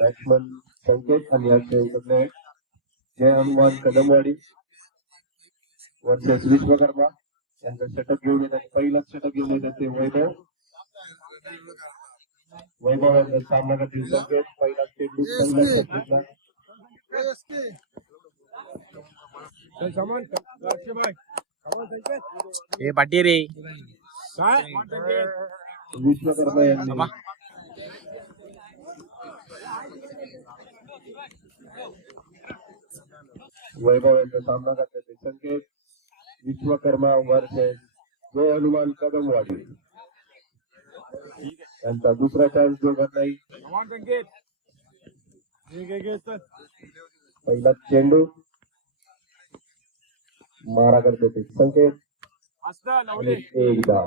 Batsman संकेत आणि अक्षय उतरले आहेत. जय हनुमान कदमवाडी वर्सेस विश्वकर्मा यांचा षटक घेऊन येतात. पहिलाच षटक घेऊन येतात ते वैभव यांचा सामना करतील संकेत. पहिला चेंडू पहिला रे विश्वकर्मा यांनी वैभव यांचा सामना करतात ते संकेत. विश्वकर्मा वर्सेस जय हनुमान कदमवाडी त्यांचा दुसरा चान्स जोगत नाही. पहिला चेंडू मारा करते ते संकेत. एक धाव.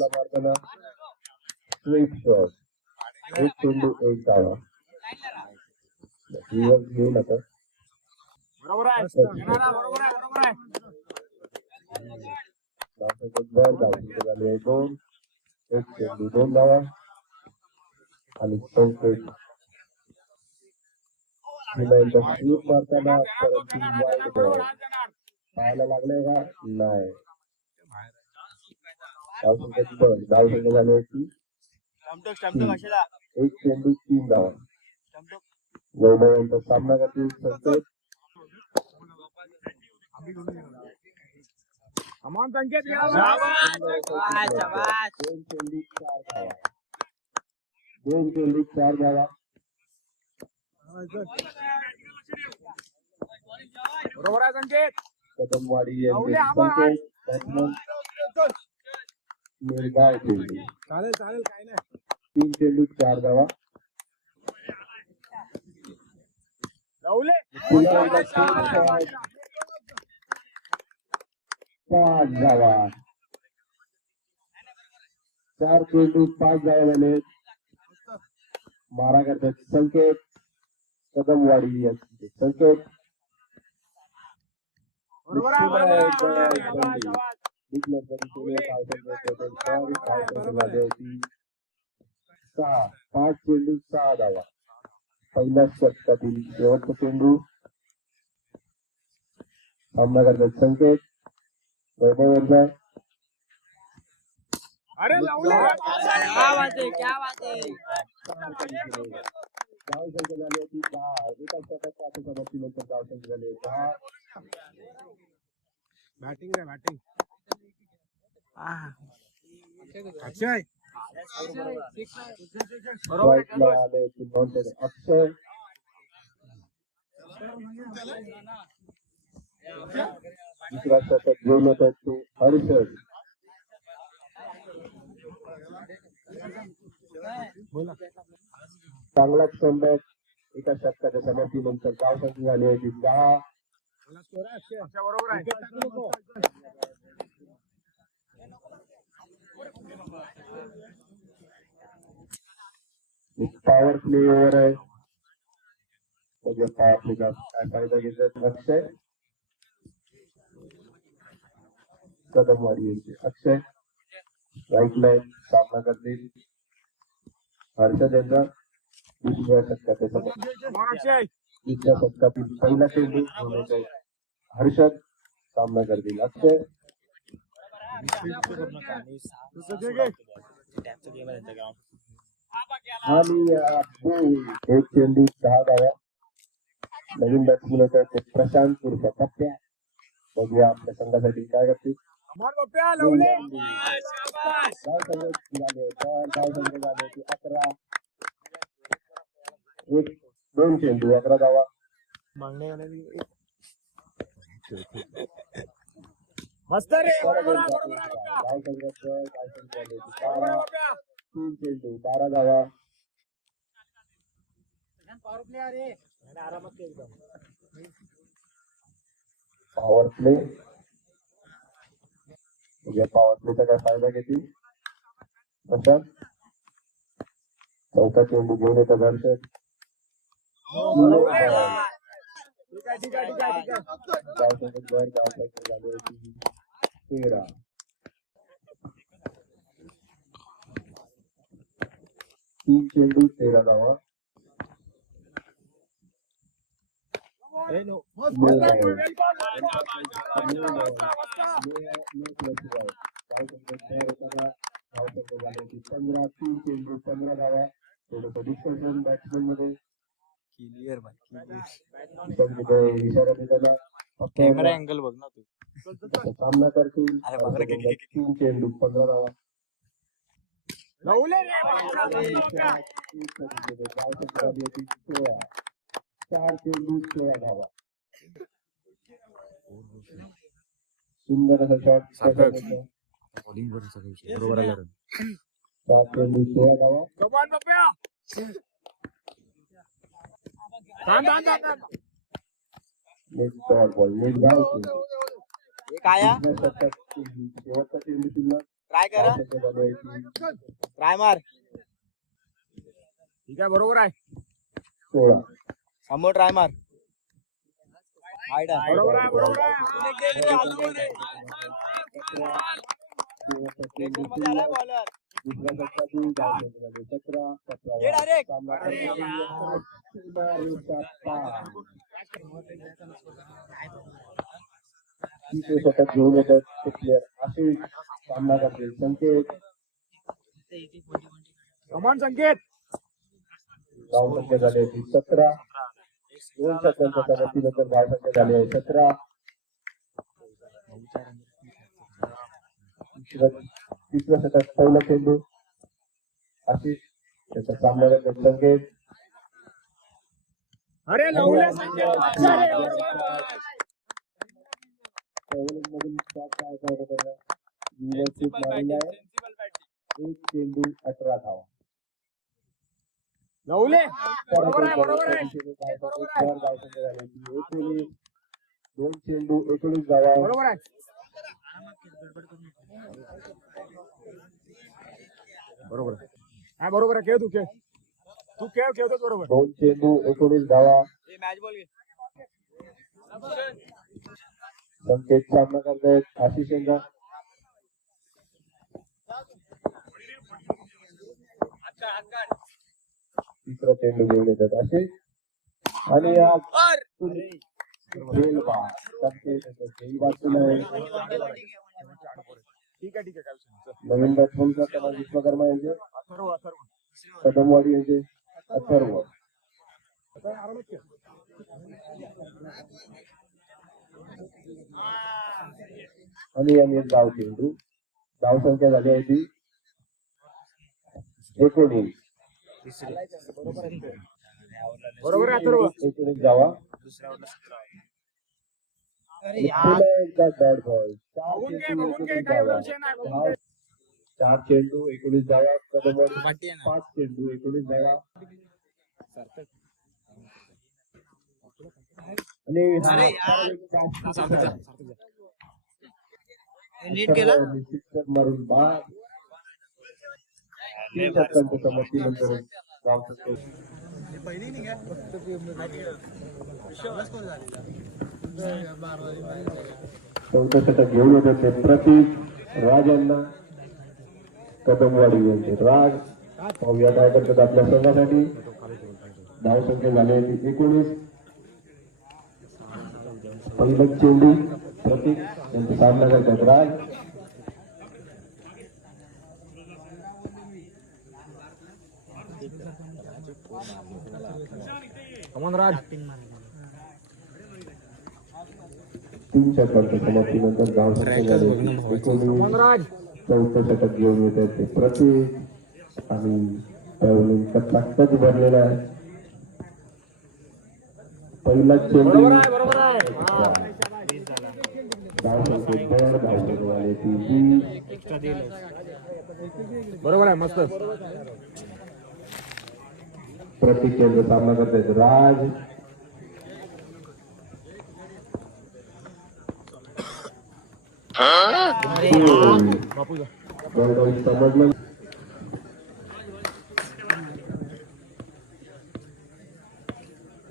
मारताना स्वीप शॉट. एक चेंडू एक धावा. घेऊन आता झाले दोन. एक चेंडू दोन धावा आणि संकेत स्वीप मारताना परंतु वाईड बॉल पाहायला लागले का नाही. धावसंख्या झाली होती एक चेंडू तीन धावा. वैभव यांचा सामना करतील संकेत. दोन चेंडू चार धावा. कदमवाडी यांचे संकेत बॅट्समन निर्धार चेंडू. तीन चेंडू चार धावा. पाच धावा. चार चेंडू पाच धावा झाले. मारा करतात संकेत कदमवाडी यांचे संकेत. पाच चेंडू सहा धावा. पहिल्याच षटकातील शेवटचा चेंडू सामना करतात संकेत. वैभव यांचा धावसंख्या झाली होती 10. एका षटकात समाप्तीनंतर धावसंख्या झाली 10. बॅटिंग अक्षय आले अक्षय. दुसरा षटक घेऊन येत आहेत तो हर्षद. चांगलाच कमबॅक. एका षटकाच्या समाप्तीनंतर धावसंख्या झाली होती 10. पॉवर प्ले ओव्हर आहे. पॉवर प्लेचा काय फायदा घेतात अक्षय कदमवाडी यांचे. अक्षय राईट लाईन सामना करतील हर्षद यांचा. दुसऱ्या षटकाच्या तिसऱ्या षटकातील पहिला चेंडू हर्षद सामना करतील अक्षय. आणि एक चेंडू 10 धावा. नवीन बॅट्समन होता ते प्रशांत उर्फ पप्प्या. बघूया आपल्या संघासाठी काय करतील. धावसंख्या झाली होती 11. एक दोन चेंडू 11 धावा. तीन चेंडू 12 धावा. Power play. पॉवर प्लेचा काय फायदा घेतील प्रशांत. चौथा चेंडू घेऊन येतात हर्षद. 3 चेंडू 13 धावा. पंधरा 3 चेंडू 15 धावा. थोडंसं डिस्कशन बॅट्समॅन मध्ये क्लिअर भाई इशारा दिला. कॅमेरा अँगल बघ ना तू. सामना करतील. अरे बघ रे, 3 चेंडू 15 धावा. लावले रे. 4 चेंडू 16 धावा. सुंदर असा शॉट. बरोबर आला रे. 4 चेंडू 16 धावा. नेक्स्ट बॉल नेक्स्ट धाव. काय शेवटचा चेंडू शिल्लक. ट्राय करा. ट्राय मार. ठीक आहे बरोबर आहे. 16 समोर ट्राय मार. बरोबर आहे बरोबर आहे. दुसरा षटकातून 17 षटक घेऊन येतात ते प्लेअर. असे सामना करतील. संकेत समान संकेत. धावसंख्या झाली होती 17. 2 षटकांच्या समाप्तीनंतर धावसंख्या झाली आहे 17. तिसरा षटक पहिला चेंडू. अशी त्याचा सामना करतात संकेत. अरे लावले मधून काय करतात व्यवस्थित मारलेला आहे. 1 चेंडू 18 धावा. लावले. बरोबर आहे बरोबर आहे. 2 चेंडू 19 धावा. बरोबर आहे. बरोबर आहे. हा बरोबर आहे. खेळ तू खेळ. तू खेळतोच बरोबर. 2 चेंडू 19 धावा. मॅच बॉल घे. संकेत सामना करतायत आशिष यांचा. तिसरा चेंडू घेऊन येतात आशिष. आणि ठीक आहे काय नवीन बॅट्समनचा त्यांना विश्वकर्मा यांचे. कदमवाडी यांचे अथर्व. आणि एक धाव चेंडू. धाव संख्या झाली आहे ती 19. बरोबर आहे अथर्व. 19 धावा. एकदा बॅट बॉल. 4 चेंडू 19 धावा. कदमवाडी 5 चेंडू 19 धावा. आणि मारून बाहेर 3 षटकांच्या समाप्तीनंतर चौथं षटक घेऊन येत होते प्रतीक राज यांना. कदमवाडी यांचे राज. पाहूया काय करतात आपल्या संघासाठी. धावसंख्या झाली होती 19. पहिला चेंडू प्रतीक यांचा सामना करतात राज. राज 3 षटकांच्या समाप्तीनंतर धावसंख्या झाली 19. चौथं षटक घेऊन येतात ते प्रतीक. आणि पॅव्हलिनचा टच भरलेला आहे. पहिला चेंडू धावसंख्येत धावसंख्या झाली ती 20. बरोबर आहे मस्त. प्रतीक यांचा सामना करतायत राज. समजलं.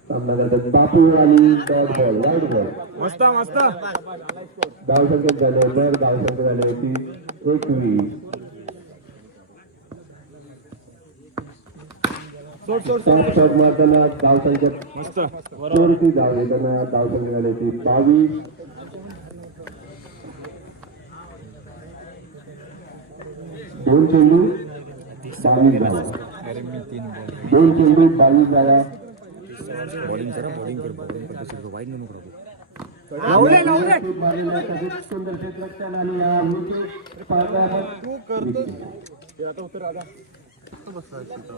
सामना करतात बापू आणि डॉट बॉल वाईट बॉल. मस्त मस्त. धावसंख्या झाले तर धावसंख्या झाली होती 21. शॉट मारताना धाव संख्या मस्त 34 धाव येताना धाव संख्या झाली ती 22. दोन चेंडू 22 धावा. दोन चेंडू 22 धावा. बॉलिंग करा बॉलिंग कर वाईट नको सुंदर क्षेत्ररक्षण आणि विकेट पाहता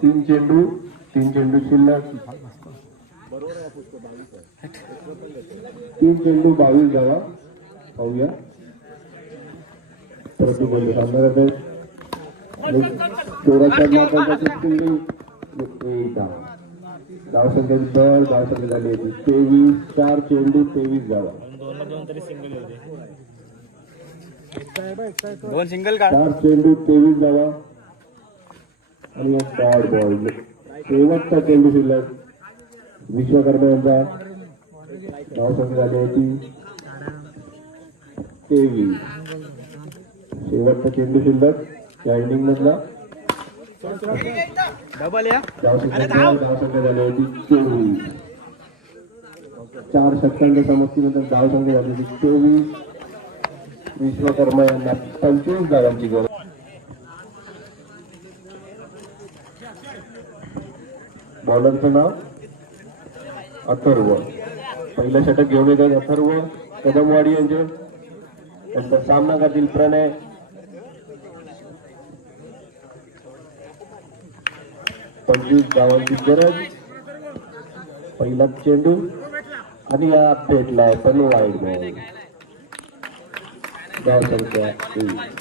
तीन चेंडू शिल्लक. 3 चेंडू 22 धावा. पाहूया प्रतिबंध सामना जोराच्या मार्गाचा चेंडू 1 धावा. धावसंख्या धावसंख्या झाली होती 23. 4 चेंडू 23 धावा. दोन सिंगल का 4 चेंडू 23 धावा आणि एक डॉट बॉल. शेवटचा चेंडू शिल्लक विश्वकर्मा यांचा धावसंख्या झाली होती 23. शेवटचा चेंडू शिल्लक या इनिंग मधला डबल या धावसंख्या झाली होती 24. 4 षटकांच्या समाप्तीनंतर धावसंख्या झाली होती 24. विश्वकर्मा यांना 25 धावांची गरज. बॉलरचं नाव अथर्व. पहिलं षटक घेऊन येतात अथर्व कदमवाडी यांचे. त्यांचा सामना करतील प्रणय. पंचवीस धावांची गरज. पहिला चेंडू आणि या पेटलाय पण वाईड बॉल. धावसंख्या 1.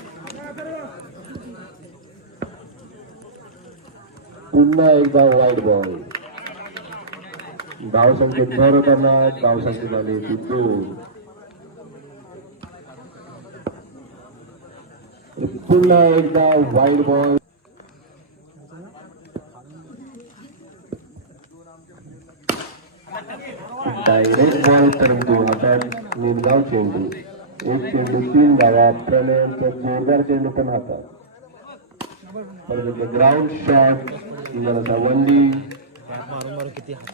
पुन्हा एकदा वाईड बॉल. धावसंख्येत भर होताना धावसंख्या झाली ती 2. पुन्हा एकदा वाईड बॉल. डायरेक्ट बॉल परंतु आता निर्धाव चेंडू. एक चेंडू 3 धावा. प्रणयांचा जोरदार चेंडू पण हातात. परंतु ग्राउंड शॉट जरासा वंडी.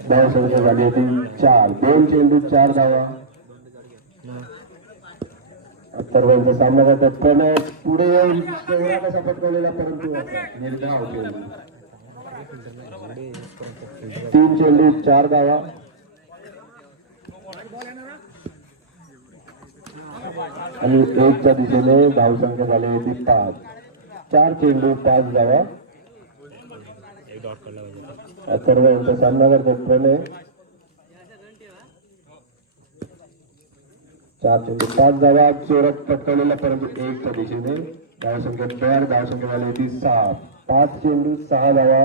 धावसंख्या झाली होती 4. 2 चेंडू 4 धावा. अथर्वांचा सामना करतात प्रणय. पुढे येऊन तेवढा कसा पटकवलेला परंतु निर्धाव चेंडू. 3 चेंडू 4 धावा. आणि 1च्या दिशेने धावसंख्या झाली होती 5. 4 चेंडू 5 धावा. अथर्व यांचा सामना करतात प्रणय. 4 चेंडू 5 धावा. चोरत पटकवलेला परंतु 1च्या दिशेने धावसंख्या 4. धावसंख्या झाली होती 7. 5 चेंडू 6 धावा.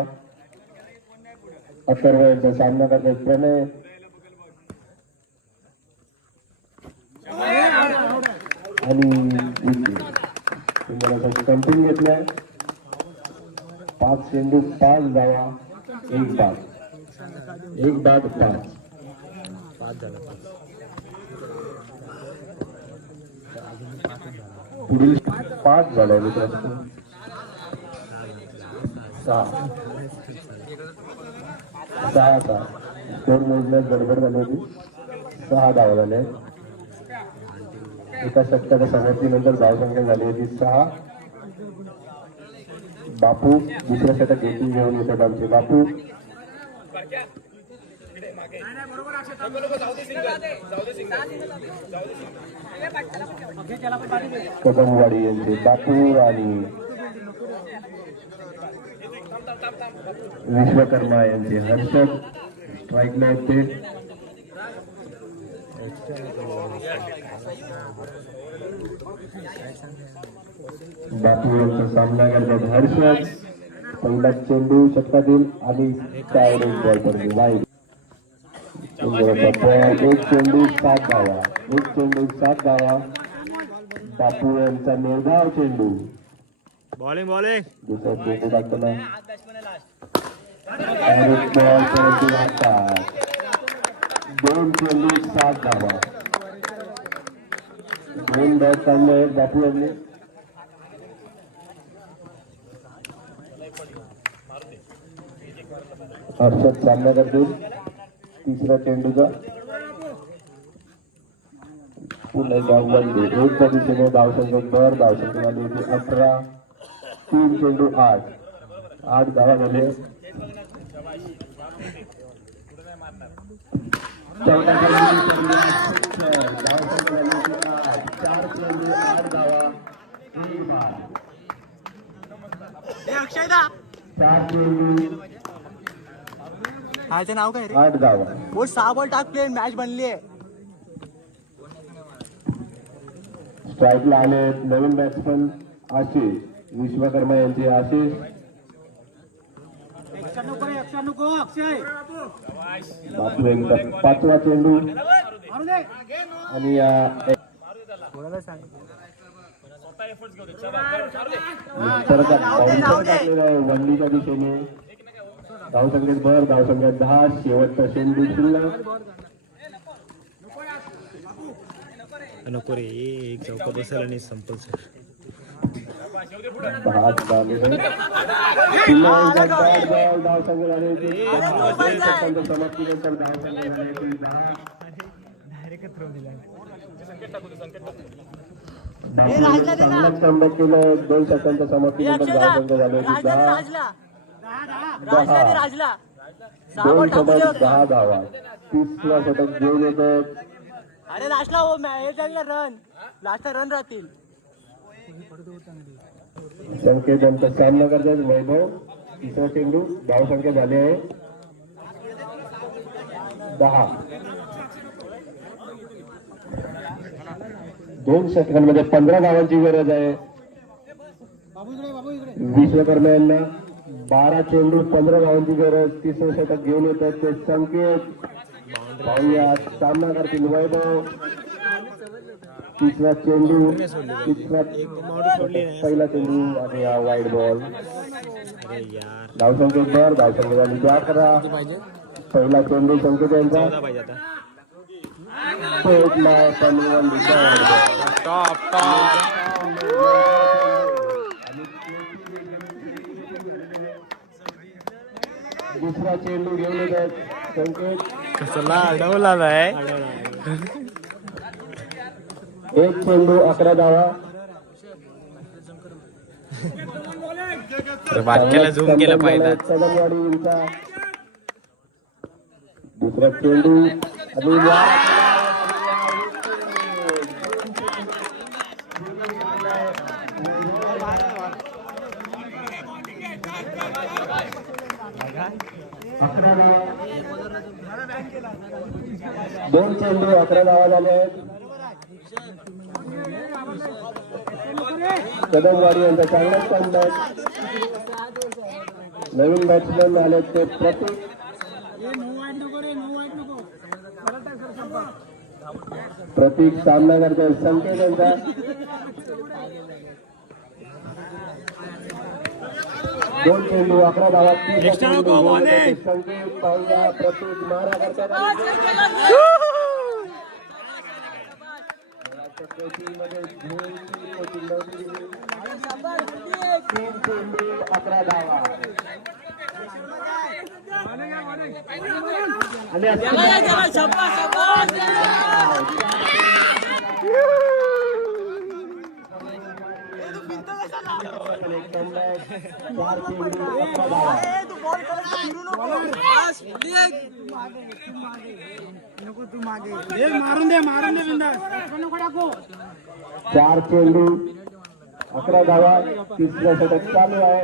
अथर्व यांचा सामना करतात प्रणय. आणि स्टंपिंग घेतलाय. 5 चेंडू 5 धावा. 1 बाद. 1 बाद 5. पुढील 5 झालाय मित्रांनो. 6 दोन मोजण्यात गडबड झाली होती. 6 धावा झाले. एका षटकाच्या समाप्तीनंतर धावसंख्या झाली होती 6. बापू दुसऱ्या षटक घेऊन येतात आमचे बापू. कदमवाडी यांचे बापू आणि विश्वकर्मा यांचे हर्षद स्ट्राईकला होते. बापू यांचा सामना करतात हर्षद. पहिला चेंडू षटकातील आणि डायरेक्ट बॉल पडली वाईड. 1 चेंडू 7 धावा. 1 चेंडू 7 धावा. बापू यांचा निर्धाव चेंडू. बॉलिंग दुसरा चेंडू टाकताना डायरेक्ट बॉल परंतु हातात. 2 चेंडू 7 धावा. 2 बॅट काढले आहेत बापू यांनी. हर्षद सामना करतील तिसरा चेंडूचा पुन्हा धावबंदी एक दिशेने धावसंख्या भर धावसंख्या झाली होती 11 3 चेंडू 8 धावा झाले चौदा चेंडू 8 धावा 4 चेंडू हायचं नाव काय रे 8 धावा बोल 6 बॉल टाकले मॅच बनली आहे स्ट्राईकला आले नवीन बॅट्समन आशिष विश्वकर्मा यांचे आशिष बापू यांचा 5वा चेंडू आणि वनडीच्या दिशेने धावसंख्येत भर धावसंख्या 10 शेवटचा चेंडू शिल्लक नको रे एक चौका बसेल आणि संपल सर धावसंख्या झाली होती समाप्तीनंतर धावसंख्या झाली होती 10 चांगलाच कमबॅक केलं 2 सेकंदच्या समाप्तीनंतर धावसंख्या झाली होती 10 धावा 30वा षटक घेऊन येतात अरे लास्टला हो रन लास्टला रन राहतील संकेत यांचा सामना करतात वैभव तिसरा चेंडू धावसंख्या झाली आहे 10 2 षटकांमध्ये 15 धावांची गरज आहे विश्वकर्मा यांना 12 चेंडू 15 धावांची गरज तिसरं षटक घेऊन येतात ते संकेत पाहूया सामना करतील वैभव तिसरा चेंडू पहिला चेंडू आणि वाईड बॉल धावसंख्येत भर धावसंख्या झाली 11 पहिला चेंडू संकेत यांचा दुसरा चेंडू घेऊन येतात संकेत कसला अडवला नाही एक चेंडू 11 धावा वाक्याला झूम केलं पाहिजे कदमवाडी यांचा दुसरा चेंडू आणि दोन चेंडू 11 धावा झाले आहेत कदमवाडी यांचा चांगलाच कमबॅक नवीन बॅट्समन आले ते प्रतीक सामना करतात संकेत यांचा दोन चेंडू 11 धावा संकेत पाहूया प्रतीक मारा करतात तीन चेंडू 11 धावा मारून दे बिंदास 4 चेंडू 11 धावा तिसरा षटक चालू आहे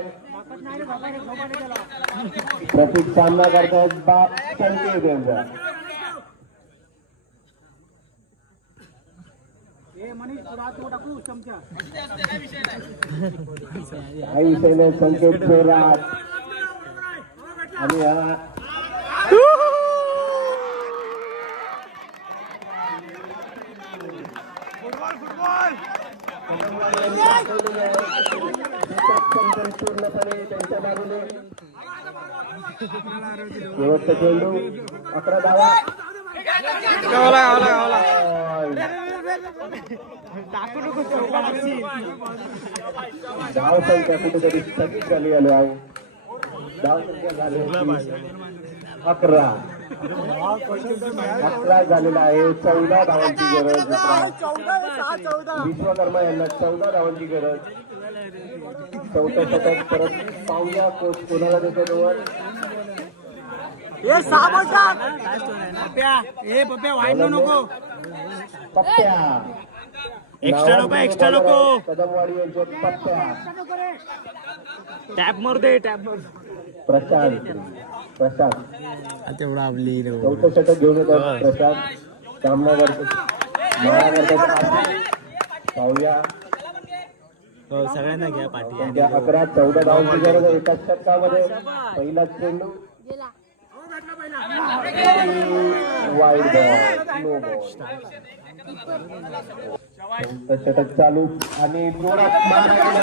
प्रतीक सामना करतायत संकेत यांचा आई सेने संकेत जोरात आणि हा पूर्णपणे त्यांच्या बाजूने शेवटचा चेंडू 11 धावा धाव संख्या कुठेतरी स्थगित झाली आहे धावसंख्या झाली 11 झालेला आहे. 14 धावांची गरज. 14 विश्वकर्मा यांना 14 धावांची गरज. चौथं षटक परत पाहूया कोणाला देतो जवळ. हे 6 बोलतात पप्प्या हे पप्प्या वाईट नको पप्प्या एक्स्ट्रा नको कदमवाडी यांचे पप्प्या. टॅप मारू दे टॅप मारू. प्रशांत तेवढा आपली चौथं षटक घेऊन येतात प्रशांत. सामना पाहूया. सगळ्यांना घ्या पाठी. 11 14 धावांची गरज आहे एकाच षटकामध्ये. पहिला चेंडू वाईड बॉल नो बॉल. षटक चालू आणि जोरात मारा गेला.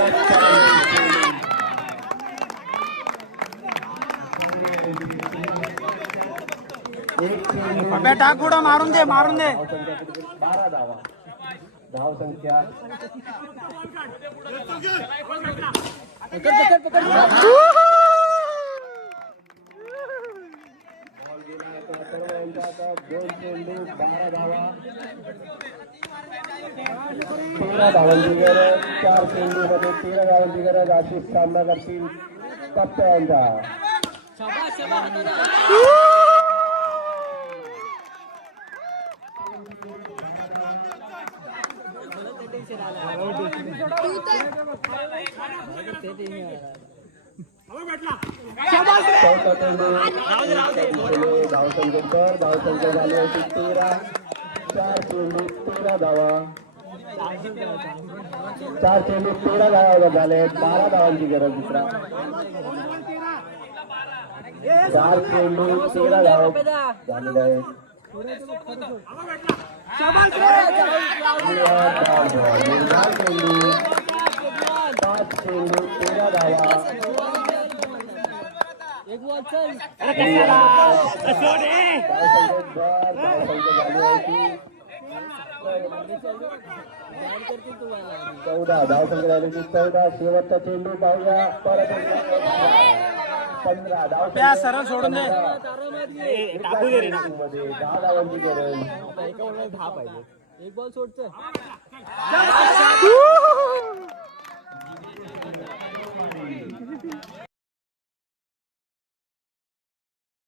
टाक पुढं मारून दे 12 धावा. धावसंख्या दोन चेंडू 12 धावा. 13 धावांची गरज. 4 चेंडू मध्ये 13 धावांची गरज. अशी सामना करतील पप्प्या यांचा. चौथा चेंडू धावसंख्या झाली होती 13. 4 चेंडू 13 धावा. 4 चेंडू 13 धावा झाले. 12 धावांची गरज. दुसरा 4 चेंडू 13 धावा झालेले आहेत. 5 चेंडू 13 धावा. चौदा धावसंख्या झाली की 14. शेवटचा चेंडू पाहूया. परत 15 धावसंख्या सरळ सोडून दे. 10 धावांची गरज. एक बॉल सोडतोय